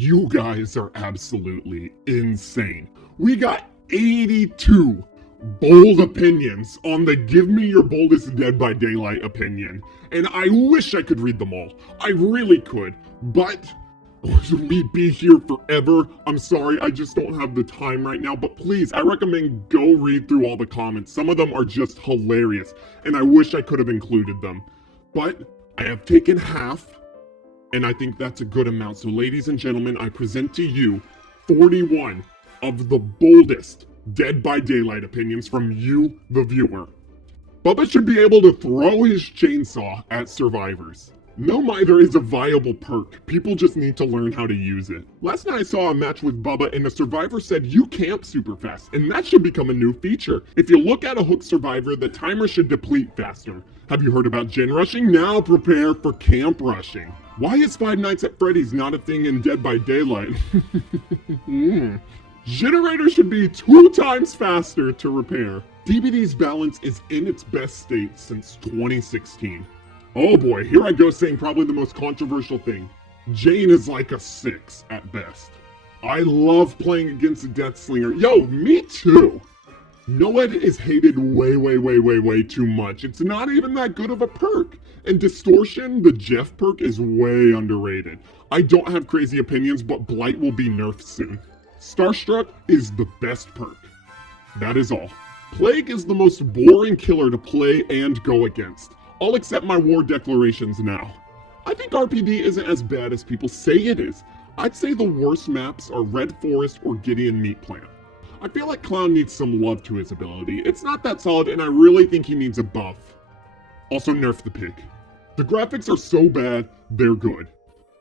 You guys are absolutely insane. We got 82 bold opinions on the Give Me Your Boldest Dead by Daylight opinion, and I wish I could read them all. I really could, but we'd be here forever. I'm sorry, I just don't have the time right now, but please, I recommend go read through all the comments. Some of them are just hilarious, and I wish I could have included them. But I have taken half, and I think that's a good amount. So ladies and gentlemen, I present to you 41 of the boldest Dead by Daylight opinions from you, the viewer. Bubba should be able to throw his chainsaw at survivors. No mither is a viable perk. People just need to learn how to use it. Last night I saw a match with Bubba and a survivor said you camp super fast, and that should become a new feature. If you look at a hook survivor, the timer should deplete faster. Have you heard about gen rushing? Now prepare for camp rushing. Why is Five Nights at Freddy's not a thing in Dead by Daylight? Generator should be 2 times faster to repair. DBD's balance is in its best state since 2016. Oh boy, here I go saying probably the most controversial thing. Jane is like a 6 at best. I love playing against a Death Slinger. Yo, me too. Noed is hated way too much. It's not even that good of a perk. And Distortion, the Jeff perk, is way underrated. I don't have crazy opinions, but Blight will be nerfed soon. Starstruck is the best perk. That is all. Plague is the most boring killer to play and go against. I'll accept my war declarations now. I think RPD isn't as bad as people say it is. I'd say the worst maps are Red Forest or Gideon Meat Plant. I feel like Clown needs some love to his ability. It's not that solid and I really think he needs a buff. Also nerf the pig. The graphics are so bad, they're good.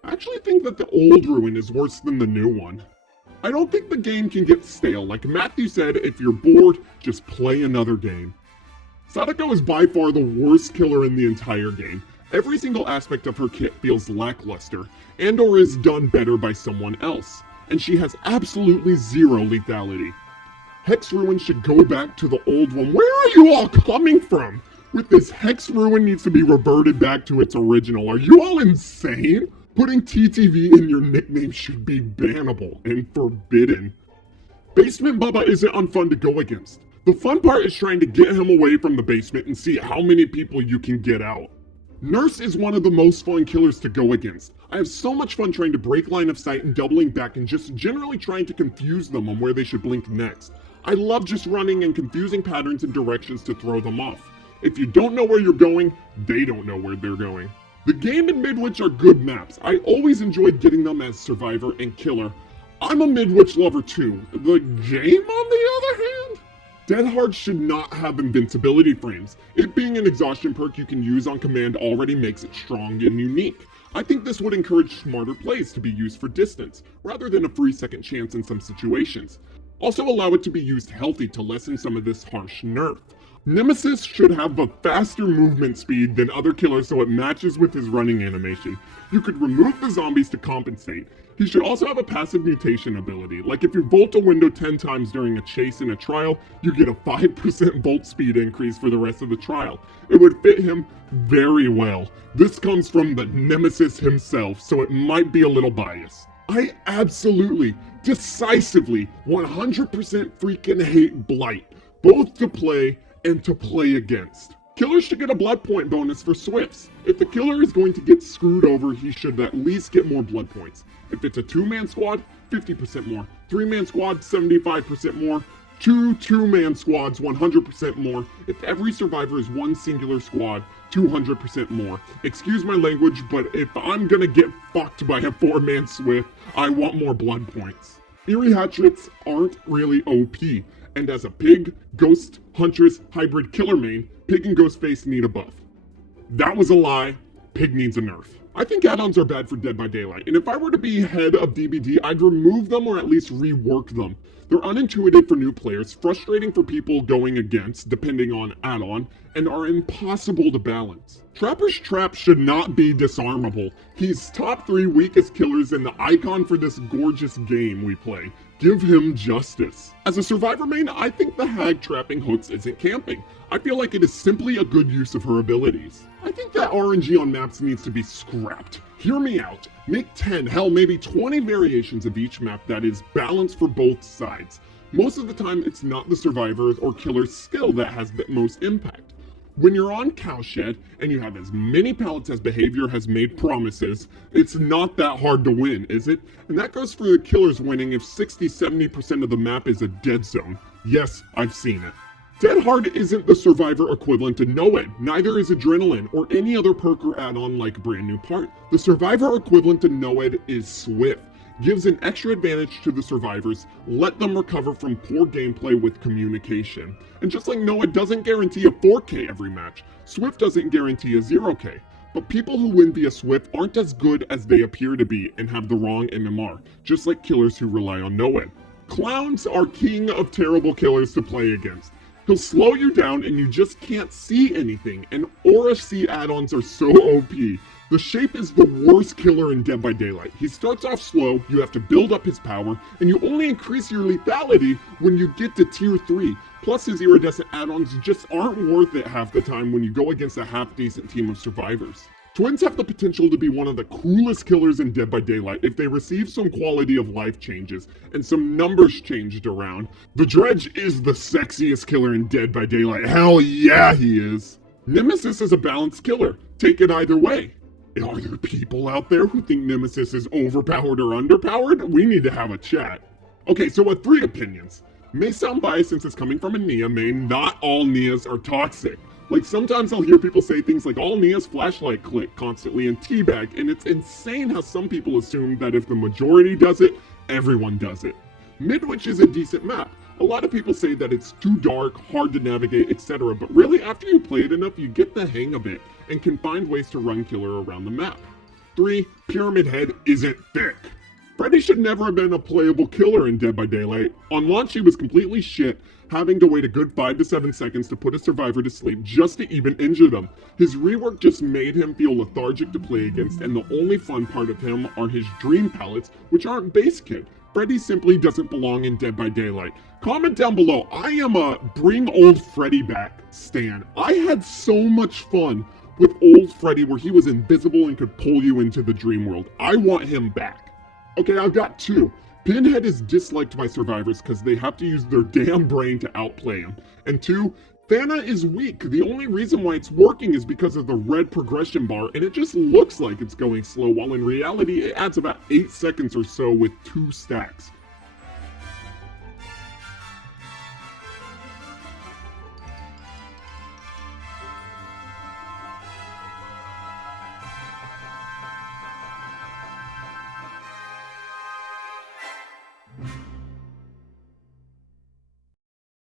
I actually think that the old Ruin is worse than the new one. I don't think the game can get stale. Like Matthew said, if you're bored, just play another game. Sadako is by far the worst killer in the entire game. Every single aspect of her kit feels lackluster, and or is done better by someone else. And she has absolutely zero lethality. Hex Ruin should go back to the old one. Where are you all coming from? With this, Hex Ruin needs to be reverted back to its original. Are you all insane? Putting TTV in your nickname should be bannable and forbidden. Basement Bubba isn't unfun to go against. The fun part is trying to get him away from the basement and see how many people you can get out. Nurse is one of the most fun killers to go against. I have so much fun trying to break line of sight and doubling back and just generally trying to confuse them on where they should blink next. I love just running and confusing patterns and directions to throw them off. If you don't know where you're going, they don't know where they're going. The game and Midwich are good maps. I always enjoyed getting them as Survivor and Killer. I'm a Midwich lover too. The game, on the other hand? Dead Hard should not have invincibility frames. It being an exhaustion perk you can use on command already makes it strong and unique. I think this would encourage smarter plays to be used for distance, rather than a free second chance in some situations. Also allow it to be used healthy to lessen some of this harsh nerf. Nemesis should have a faster movement speed than other killers so it matches with his running animation. You could remove the zombies to compensate. He should also have a passive mutation ability, like if you volt a window 10 times during a chase in a trial, you get a 5% volt speed increase for the rest of the trial. It would fit him very well. This comes from the Nemesis himself, so it might be a little biased. I absolutely, decisively, 100% freaking hate Blight, both to play and to play against. Killers should get a blood point bonus for Swifts. If the killer is going to get screwed over, he should at least get more blood points. If it's a 2-man squad, 50% more. 3-man squad, 75% more. 2 2-man squads, 100% more. If every survivor is one singular squad, 200% more. Excuse my language, but if I'm gonna get fucked by a 4-man Swift, I want more blood points. Eerie Hatchets aren't really OP. And as a Pig, Ghost, Huntress, Hybrid Killer main, Pig and Ghostface need a buff. That was a lie. Pig needs a nerf. I think add-ons are bad for Dead by Daylight, and if I were to be head of DBD, I'd remove them or at least rework them. They're unintuitive for new players, frustrating for people going against, depending on add-on, and are impossible to balance. Trapper's Trap should not be disarmable. He's top 3 weakest killers and the icon for this gorgeous game we play. Give him justice. As a survivor main, I think the Hag trapping hooks isn't camping. I feel like it is simply a good use of her abilities. I think that RNG on maps needs to be scrapped. Hear me out. Make 10, hell, maybe 20 variations of each map that is balanced for both sides. Most of the time, it's not the survivor's or killer's skill that has the most impact. When you're on Cowshed and you have as many pallets as behavior has made promises, it's not that hard to win, is it? And that goes for the killers winning if 60-70% of the map is a dead zone. Yes, I've seen it. Dead Hard isn't the survivor equivalent to NOED, neither is Adrenaline or any other perk or add-on like Brand New Part. The survivor equivalent to NOED is Swift. Gives an extra advantage to the survivors, let them recover from poor gameplay with communication. And just like NOED doesn't guarantee a 4K every match, Swift doesn't guarantee a 0K. But people who win via Swift aren't as good as they appear to be and have the wrong MMR, just like killers who rely on NOED. Clowns are king of terrible killers to play against. He'll slow you down and you just can't see anything, and Aura C add-ons are so OP. The Shape is the worst killer in Dead by Daylight. He starts off slow, you have to build up his power, and you only increase your lethality when you get to tier 3. Plus his iridescent add-ons just aren't worth it half the time when you go against a half-decent team of survivors. Twins have the potential to be one of the coolest killers in Dead by Daylight if they receive some quality of life changes and some numbers changed around. The Dredge is the sexiest killer in Dead by Daylight. Hell yeah, he is. Nemesis is a balanced killer. Take it either way. Are there people out there who think Nemesis is overpowered or underpowered? We need to have a chat. Okay, so 3 opinions. May sound biased since it's coming from a Nia main. Not all Nias are toxic. Like, sometimes I'll hear people say things like, all Nia's flashlight click constantly and teabag, and it's insane how some people assume that if the majority does it, everyone does it. Midwich is a decent map. A lot of people say that it's too dark, hard to navigate, etc., but really after you play it enough, you get the hang of it, and can find ways to run killer around the map. 3. Pyramid Head isn't thick. Freddy should never have been a playable killer in Dead by Daylight. On launch he was completely shit, having to wait a good 5 to 7 seconds to put a survivor to sleep just to even injure them. His rework just made him feel lethargic to play against, and the only fun part of him are his dream pallets, which aren't base kit. Freddy simply doesn't belong in Dead by Daylight. Comment down below, I am a bring old Freddy back stan. I had so much fun with old Freddy where he was invisible and could pull you into the dream world. I want him back. Okay, I've got 2. Pinhead is disliked by survivors because they have to use their damn brain to outplay him. And 2, Thana is weak. The only reason why it's working is because of the red progression bar, and it just looks like it's going slow, while in reality it adds about 8 seconds or so with 2 stacks.